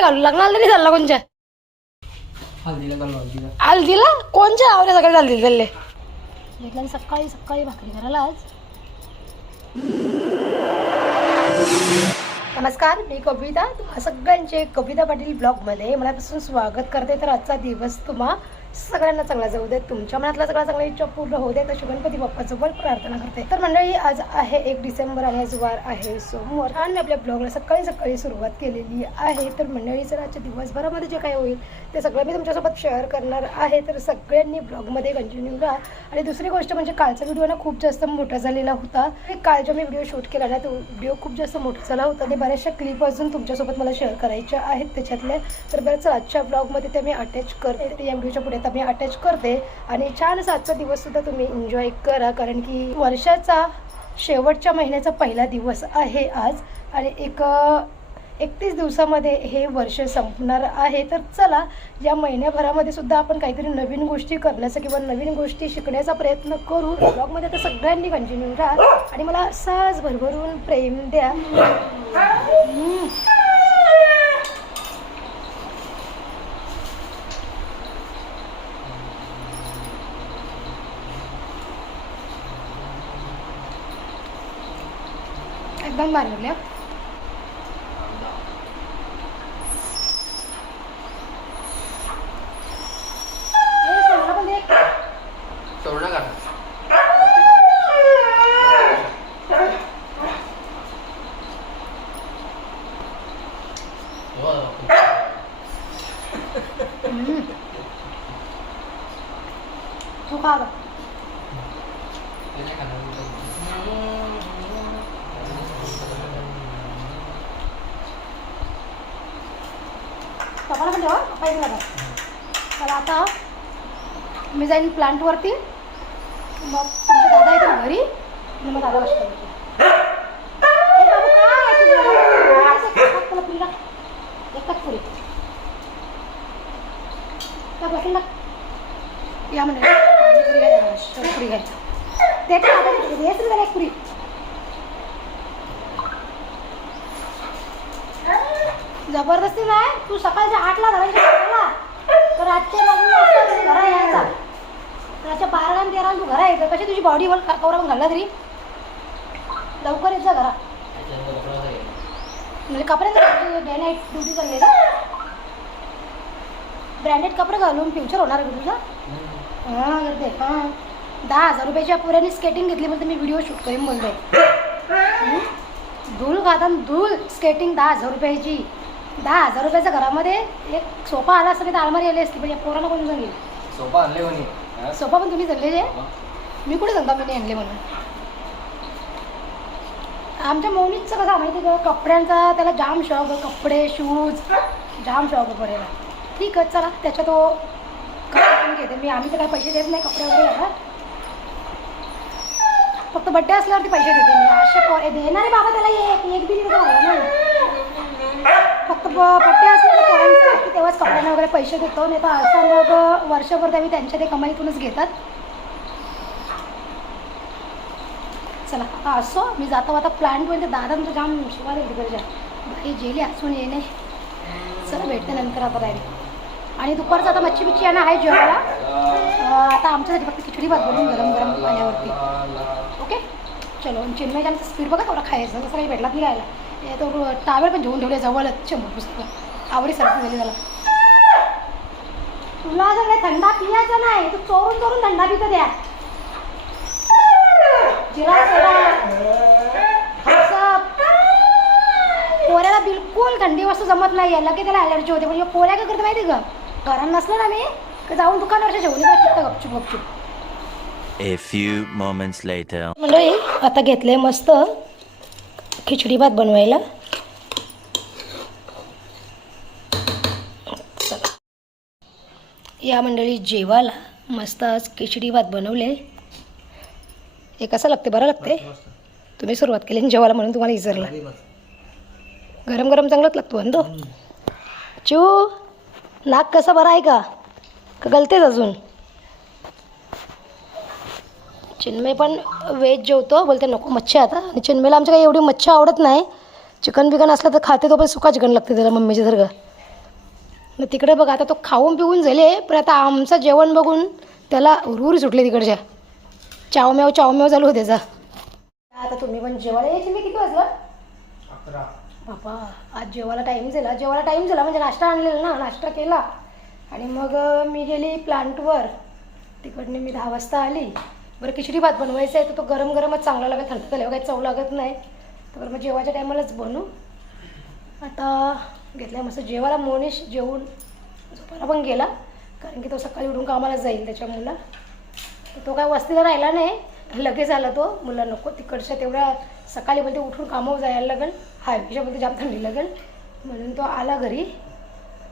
नाही घालू? लग्नाला नाही चालला कोणच्या? हल्दीला घालू हल्दीला हल्दीला कोणच्या आवडे सगळे हल्दी चालले? घेतलं सकाळी सकाळी भाकरी करायला आज. नमस्कार मी कविता. तुम्हा सगळ्यांचे कविता पाटील ब्लॉगमध्ये मनापासून स्वागत करते. तर आजचा दिवस तुम्हा सगळ्यांना चांगला जाऊ दे तुमच्या मनातला सगळ्या चांगल्या इच्छा पूर्ण होऊ दे अशी गणपती बाप्पाचं बल प्रार्थना करते. तर मंडळी आज आहे एक डिसेंबर आणि आज वार आहे सोमवार. आणि आपल्या ब्लॉगला सकाळी सकाळी सुरुवात केलेली आहे. तर मंडळी सर आजच्या दिवसभरामध्ये जे काही होईल ते सगळं मी तुमच्यासोबत शेअर करणार आहे. तर सगळ्यांनी ब्लॉगमध्ये कंटिन्यू राहा. आणि दुसरी गोष्ट म्हणजे कालचा व्हिडिओ ना खूप जास्त मोठा झालेला होता. एक काल मी व्हिडिओ शूट केला ना तो व्हिडिओ खूप जास्त मोठा झाला होता. आणि बऱ्याचशा क्लिप अजून तुमच्यासोबत मला शेअर करायच्या आहेत त्याच्यातल्या. तर बरंच आजच्या ब्लॉगमध्ये ते मी अटॅच करते. या व्हिडिओच्या पुढे आता मी अटॅच करते. आणि छान सातचा आजचा दिवससुद्धा तुम्ही एन्जॉय करा कारण की वर्षाचा शेवटच्या महिन्याचा पहिला दिवस आहे आज. आणि एक एकतीस दिवसामध्ये हे वर्ष संपणार आहे. तर चला या महिन्याभरामध्ये सुद्धा आपण काहीतरी नवीन गोष्टी करण्याचा किंवा नवीन गोष्टी शिकण्याचा प्रयत्न करू. ब्लॉगमध्ये तर सगळ्यांनी कंटिन्यू राहा. आणि मला असाच भरभरून प्रेम द्या. एकदम भारी हम्म. तू खा टपाला पण ठेवा पाहिजे इकडे राहतात. चला आता मी जाईन प्लांटवरती मग तुमचे दादा येतो घरी आणि मग दादा बसतो एकच पुरी त्या बसून या म्हणजे पुरी घ्या पुरी घ्या ते पण आता येस एक पुरी जबरदस्ती नाही तू सकाळच्या आठला घराच्या बाराला तर रातच्या नऊ घरा यायचा. रातच्या बाराला आणि तेरा तू घरा यायचं कशी तुझी बॉडी वर कवरा घालला तरी? लवकर येत जा घरा. म्हणजे कपडे डे नाईट ड्युटी चालली ना ब्रँडेड कपडे घालून फ्युचर होणार आहे तुझं? हां करते हां. दहा हजार रुपयाच्या पुऱ्याने स्केटिंग घेतली म्हणजे मी व्हिडिओ शूट करीन बोलते धूल खाताना धूल स्केटिंग दहा हजार रुपयाची. दहा हजार रुपयाच्या घरामध्ये एक सोफा आला असता तर अलमारी आली असती पण या पोराला कोणी सांगेल सोपा आणले कोणी? सोफा पण तुम्ही चालले जे मी कुठे सांगता मी नाही आणले म्हणून? आमच्या मौनीचं कसं माहिती का? कपड्यांचा त्याला जाम शौक आहे कपडे शूज जाम शौक आहे ठीक आहे चला त्याच्या तो कपडे पण घेते. मी आम्ही तर काही पैसे देत नाही कपडे वगैरे घ्यायला फक्त बड्डे असल्यावरती पैसे देते मी. असे पो देणारे बाबा त्याला एक एक बी देतो मला नाही फक्त असले तर पोरांचं की तेव्हाच कपड्यांना वगैरे पैसे देतो नाही तर असं मग वर्षभर त्यावेळी त्यांच्या ते कमाईतूनच घेतात. चला असो. मी जातो आता प्लांटमध्ये दादा तर जाम शिवाय तिकडच्या बाई जेली असून येणे. चला भेटते नंतर आता डायरेक्ट आणि दुपारचं आता मच्छी बिच्छी आणि आहे जेवायला. आता आमच्यासाठी फक्त खिचडी भात बनवून गरम गरम पाण्यावरती. ओके? चलो चिन्मयच्या स्पीड बघा थोडा खायचं. कसं काही भेटला नाही यायला. हे तो टावेल पण घेऊन ठेवले जवळच. शंभर पुस्तकं. आवडी सरकी झाली त्याला तुला जर काही थंडा पियाचा नाही तू चोरून चोरून थंडा पितं द्या जिरा पोऱ्याला बिलकुल थंडी वस्तू जमत नाही याला की त्याला ॲलर्जी होते. म्हणजे पोऱ्या काय करते माहिती का? घरात नसलं ना मी तर जाऊन दुकानावरच्या जेवणी गपचूप गपचूप. A few moments later. मंडळी आता घेतले मस्त खिचडी भात बनवायला. चला. या मंडळी जेवायला मस्त आज खिचडी भात बनवले. हे कसं लागते? बरं लागते? तुम्ही सुरुवात केली जेवायला म्हणून तुम्हाला विचारलं गरम गरम चांगलाच लागतो तो चिऊ नाक कसं बरं आहे का? का गलतेच अजून? चिन्मय पण व्हेज जेवतो बोलते नको मच्छी आता. आणि चिन्मयला आमच्या काही एवढी मच्छी आवडत नाही. चिकन बिकन असलं तर खाते तो पण सुका चिकन लागते त्याला मम्मीच्या सारखं. मग तिकडे बघा आता तो खाऊन पिऊन झाले पण आता आमचं जेवण बघून त्याला उरउरी सुटले तिकडच्या. चावम्याव चावम्याव चालू होते त्याचा. आता तुम्ही पण जेवायला यायचे मी किती वाजलं? बापा आज जेवायला टाईम झाला. जेवायला टाईम झाला म्हणजे नाश्ता आणलेला ना नाश्ता केला. आणि मग मी गेली प्लांटवर तिकडने मी दहा वाजता आली. बरं खिचडी भात बनवायचा आहे तर तो गरम गरमच चांगला लागेल. थंड झाल्यावर काही चव लागत नाही. तर बरं मग जेवायच्या टायमालाच बनू आता घेतल्या मस्त जेवायला मोनिश जेवून झोपायला पण गेला. कारण की तो सकाळी उठून कामाला जाईल त्याच्यामुळं. तर तो काय वस्तीला राहिला नाही. लगेच आला तो. मुलं नको तिकडच्या तेवढ्या सकाळी बोलते उठून कामावर जायला लागेल. हायवेच्या बोलते जाम थंडी लागेल. म्हणून तो आला घरी.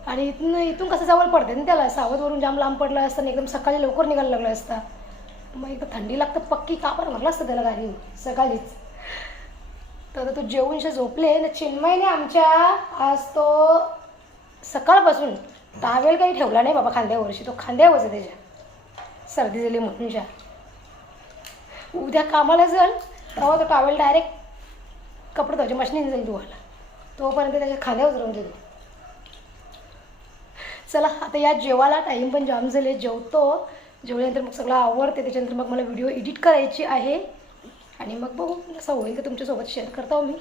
आणि इथून इथून कसं जवळ पडते ना त्याला? सावधवरून जाम लांब पडलं असतं आणि एकदम सकाळी लवकर निघायला लागलं असता. मग एकदा थंडी लागतं पक्की. का बरं असतं त्याला गाडी सकाळीच. तर तो जेवूनशा झोपले ना चिन्मयने आमच्या आज तो सकाळपासून टावेल काही ठेवला नाही बाबा खांद्यावरशी तो खांद्यावरच आहे त्याच्या. सर्दी झाली म्हणूनच्या उद्या कामाला जाल तेव्हा तो टावेल डायरेक्ट कपडे त्याच्या मशनीने जाईल धुवायला. तोपर्यंत त्याच्या खांद्यावर राहून देतो चला आता या जेवायला टाईम पण जाम झाले जेवतो. जेवल्यानंतर मग सगळं आवडते त्याच्यानंतर मग मला व्हिडिओ एडिट करायची आहे. आणि मग बघू असं होईल तर तुमच्यासोबत शेअर करता मी.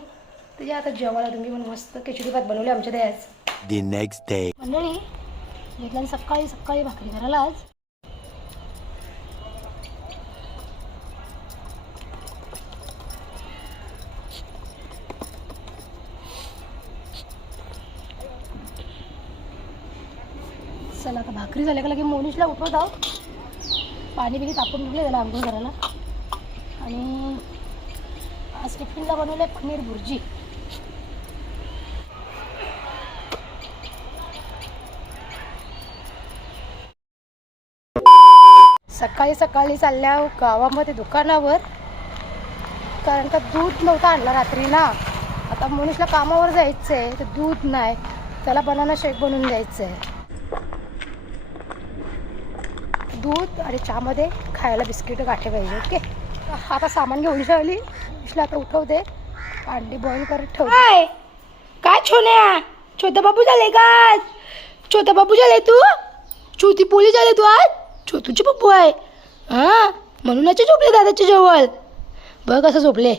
तर या आता जेवायला तुम्ही पण मस्त खिचडी भात बनवले आमच्या day. मंडळी घेतल्याने सकाळी सकाळी भाकरी करायला आज. चला आता भाकरी झाल्या का लगे मोनिशला उठवत आहोत. पाणी बिगी तापून घेतले त्याला आंघोळ करायला. आणि आज टिफिनला बनवलं आहे पनीर भुर्जी. सकाळी सकाळी चालल्या गावामध्ये दुकानावर कारण का दूध नव्हतं आणलं रात्रीला. आता मनुष्यला कामावर जायचं आहे तर दूध नाही. त्याला बनाना शेक बनवून द्यायचं आहे दूध आणि चहामध्ये खायला बिस्किट गाठे पाहिजे ओके? आता सामान घेऊन ठेवली मनुष्यला आता उठवते अंडी बॉईल करत ठेवते काय छोन्या? छोटा बाबू झाले का आज? छोटा बाबू झाले तू? छोटी पोली झाले तू आज? छोटूचे पप्पू आहे. हां? म्हणूनच झोपले दादाच्या जवळ. बघ कसं झोपले.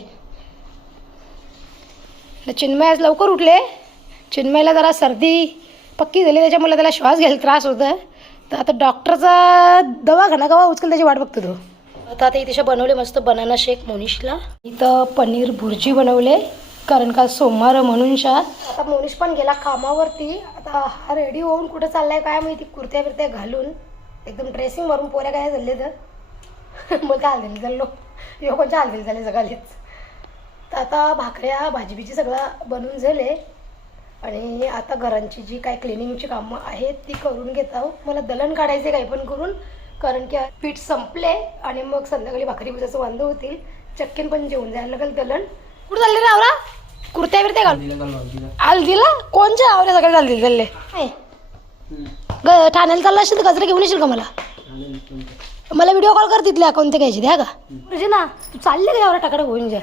न चिन्मय आज लवकर उठले. चिन्मयला जरा सर्दी पक्की झाली त्याच्यामुळे त्याला श्वास घ्यायला त्रास होता तर आता डॉक्टरचा दवाखाना कवा उचल त्याची वाट बघतो तो? आता आता इथे बनवले मस्त बनाना शेक मोनिशला इथं पनीर भुर्जी बनवले कारण का सोमवार म्हणून शा आता मोनिश पण गेला कामावरती. आता हा रेडी होऊन कुठं चाललाय काय माहिती कुर्त्या बिर्त्या घालून. एकदम ड्रेसिंग मारून पोऱ्या काय झाले तर. मग काय हालदिल चाललो. यो कोणच्या हालदिल झाले सगळेच तर आता भाकऱ्या भाजीबीजी सगळं बनवून झाले. आणि आता घरांची जी काय क्लिनिंगची कामं आहेत ती करून घेत आहोत. मला दलन काढायचे काही पण करून कारण की पीठ संपले आणि मग संध्याकाळी भाकरी भुजाचं वांदं होतील. चक्कीन पण जेवून जायला लागेल दलन कुठं चालले रे आवरा? कुर्त्या बिर्त्या घाल. हल्दीला काल हल्दीला आलदीला कोणच्या आवऱ्या सगळे चालतील चालले? ग ठाण्याला चालला असेल तर गजरा घेऊन येशील का मला? मला व्हिडिओ कॉल कर तिथल्या कोणते घ्यायचे द्या का? म्हणजे ना तू चालले का एवढा टाकडा होऊन जा.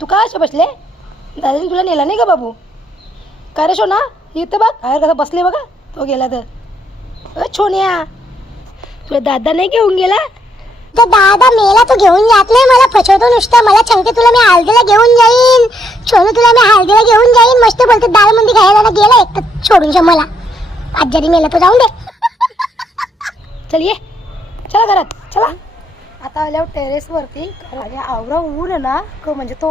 तू काय असे बसले? दादाने तुला नेला नाही का बाबू? काय रे शोना? इथं बघ बाहेर कसा बसले बघा. तो गेला तर. अ छोन्या तुला दादा नाही घेऊन गेला? तर दादा मेला तू घेऊन जात नाही. मला फसवतो नुसतं. मला सांगते तुला मी हळदीला घेऊन जाईन. छोनू तुला मी हळदीला घेऊन जाईन. मस्त बोलते दाल मंदी खायला गेला. एक तर सोडून जा मला. आज जरी मेला तो जाऊन दे. चल ये. चला घरात. चला. आता आल्यावर टेरेसवरती आवरा ऊन ना क म्हणजे तो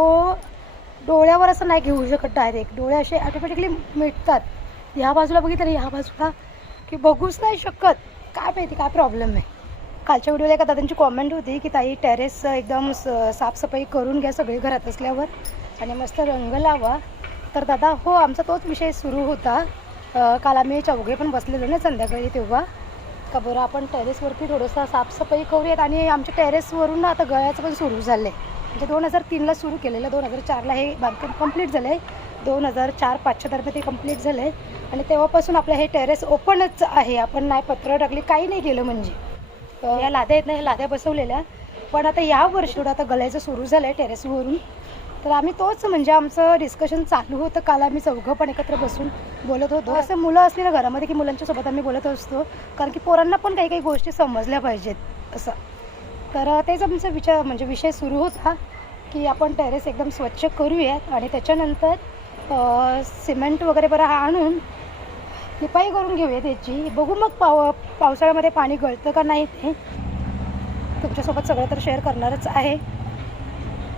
डोळ्यावर असं नाही घेऊ शकत डायरेक्ट डोळे असे ऑटोमॅटिकली मिटतात. ह्या बाजूला बघितलं ह्या बाजूला की बघूच नाही शकत. काय माहिती काय प्रॉब्लेम आहे. कालच्या व्हिडिओला एका दादांची कॉमेंट होती की ताई टेरेस एकदम स साफसफाई करून घ्या सगळे घरात असल्यावर आणि मस्त रंग लावा. तर दादा हो आमचा तोच विषय सुरू होता. काल आम्ही चौघे पण बसलेलो ना संध्याकाळी तेव्हा. का बरं आपण टेरेसवरती थोडंसं साफसफाई करूयात आणि आमच्या टेरेसवरून ना आता गळ्याचं पण सुरू झालं आहे म्हणजे दोन हजार तीनला सुरू केलेलं दोन हजार चारला हे बांधकाम कंप्लीट झालं आहे दोन हजार चार पाचच्या दरम्यान ते कंप्लीट झालं आहे आणि तेव्हापासून आपलं हे टेरेस ओपनच आहे. आपण नाही पत्र टाकली काही नाही केलं म्हणजे. या लाद्या आहेत ना ह्या लाद्या बसवलेल्या. पण आता या वर्षी आता गलायचं सुरू झालं आहे टेरेसवरून तर आम्ही तोच म्हणजे आमचं डिस्कशन चालू होतं. काल आम्ही चौघं पण एकत्र बसून बोलत होतो. असं मुलं असली ना घरामध्ये की मुलांच्या सोबत आम्ही बोलत असतो. कारण की पोरांना पण काही काही गोष्टी समजल्या पाहिजेत. असं. तर तेच आमचा विचार म्हणजे विषय सुरू होता की आपण टेरेस एकदम स्वच्छ करूयात आणि त्याच्यानंतर सिमेंट वगैरे बरं आणून लिपाई करून घेऊया त्याची. बघू मग पाव पावसाळ्यामध्ये पाणी गळतं का नाही ते. तुमच्यासोबत सगळं तर शेअर करणारच आहे.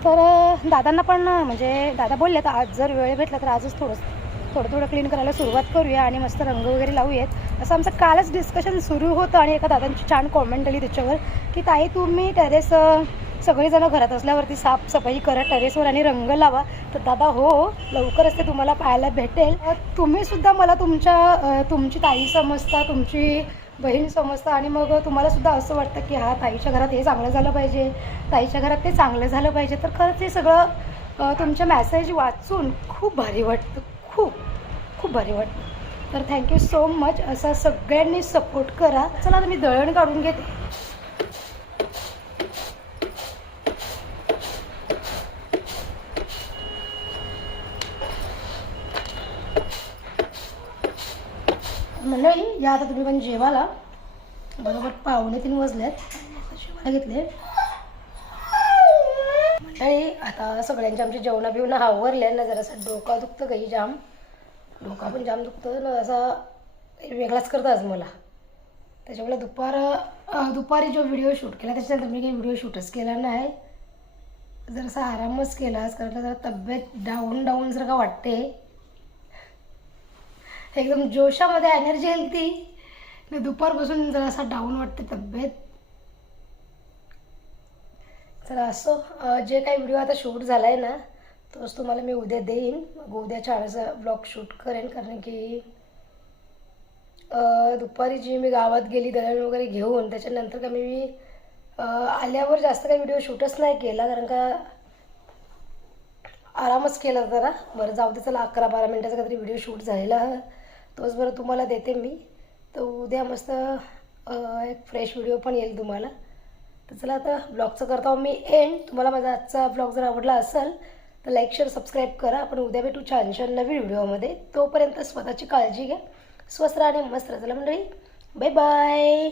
तर दादांना पण म्हणजे दादा बोलले तर आज जर वेळ भेटला तर आजच थोडंसं थोडं थोडं क्लीन करायला सुरुवात करूया आणि मस्त रंग वगैरे लावूयात. असं आमचं कालच डिस्कशन सुरू होतं आणि एका दादांची छान कॉमेंट आली त्याच्यावर की ताई तुम्ही टेरेस सगळेजणं घरात असल्यावरती साफसफाई करा टेरेसवर आणि रंग लावा. तर दादा हो, हो लवकरच ते तुम्हाला पाहायला भेटेल. तुम्हीसुद्धा मला तुमच्या तुमची ताई समजता तुमची बहीण समजता आणि मग तुम्हाला सुद्धा असं वाटतं की हा ताईच्या घरात हे चांगलं झालं पाहिजे ताईच्या घरात ते चांगलं झालं पाहिजे. तर खरंच हे सगळं तुमच्या मॅसेज वाचून खूप भारी वाटतं. खूप खूप भारी वाटतं तर थँक्यू सो मच असा सगळ्यांनी सपोर्ट करा. चला आता मी दळण काढून घेते. मंडळी या आता तुम्ही पण जेवाला बरोबर पावणे तीन वाजले आहेत जेवायला घेतले. आता सगळ्यांच्या आमच्या जेवणा बिवणं आवरले ना जरासं डोका दुखतं काही जाम. डोका पण जाम दुखतं ना असा वेगळाच करतं आज मला. त्याच्यामुळे दुपार दुपारी जो व्हिडिओ शूट केला त्याच्यानंतर मी काही व्हिडिओ शूटच केला नाही. जरासा आरामच केला आज कारण जरा तब्येत डाऊन डाऊन जर का वाटते. एकदम जोशामध्ये एनर्जी येईल ती. दुपारपासून जरासा डाऊन वाटते तब्येत. तर असो जे काही व्हिडिओ आता शूट झाला आहे ना तोच तुम्हाला मी उद्या देईन. मग उद्या छानसा ब्लॉग शूट करेन कारण की दुपारी जी मी गावात गेली दळण वगैरे घेऊन त्याच्यानंतर का मी आल्यावर जास्त काही व्हिडिओ शूटच नाही केला कारण का आरामच केला जरा. बरं जाऊ दे चला अकरा बारा मिनटाचा काहीतरी व्हिडिओ शूट झालेला. तोच बरं तुम्हाला देते मी. तर उद्या मस्त एक फ्रेश व्हिडिओ पण येईल तुम्हाला. तर चला आता ब्लॉगचं करता. मी एंड तुम्हाला माझा आजचा ब्लॉग जर आवडला असेल तर लाईक शेअर सबस्क्राईब करा. आपण उद्या भेटू छान छान नवीन व्हिडिओमध्ये. तोपर्यंत स्वतःची काळजी घ्या. स्वस्त राहा आणि मस्त राहा. चला मंडळी बाय बाय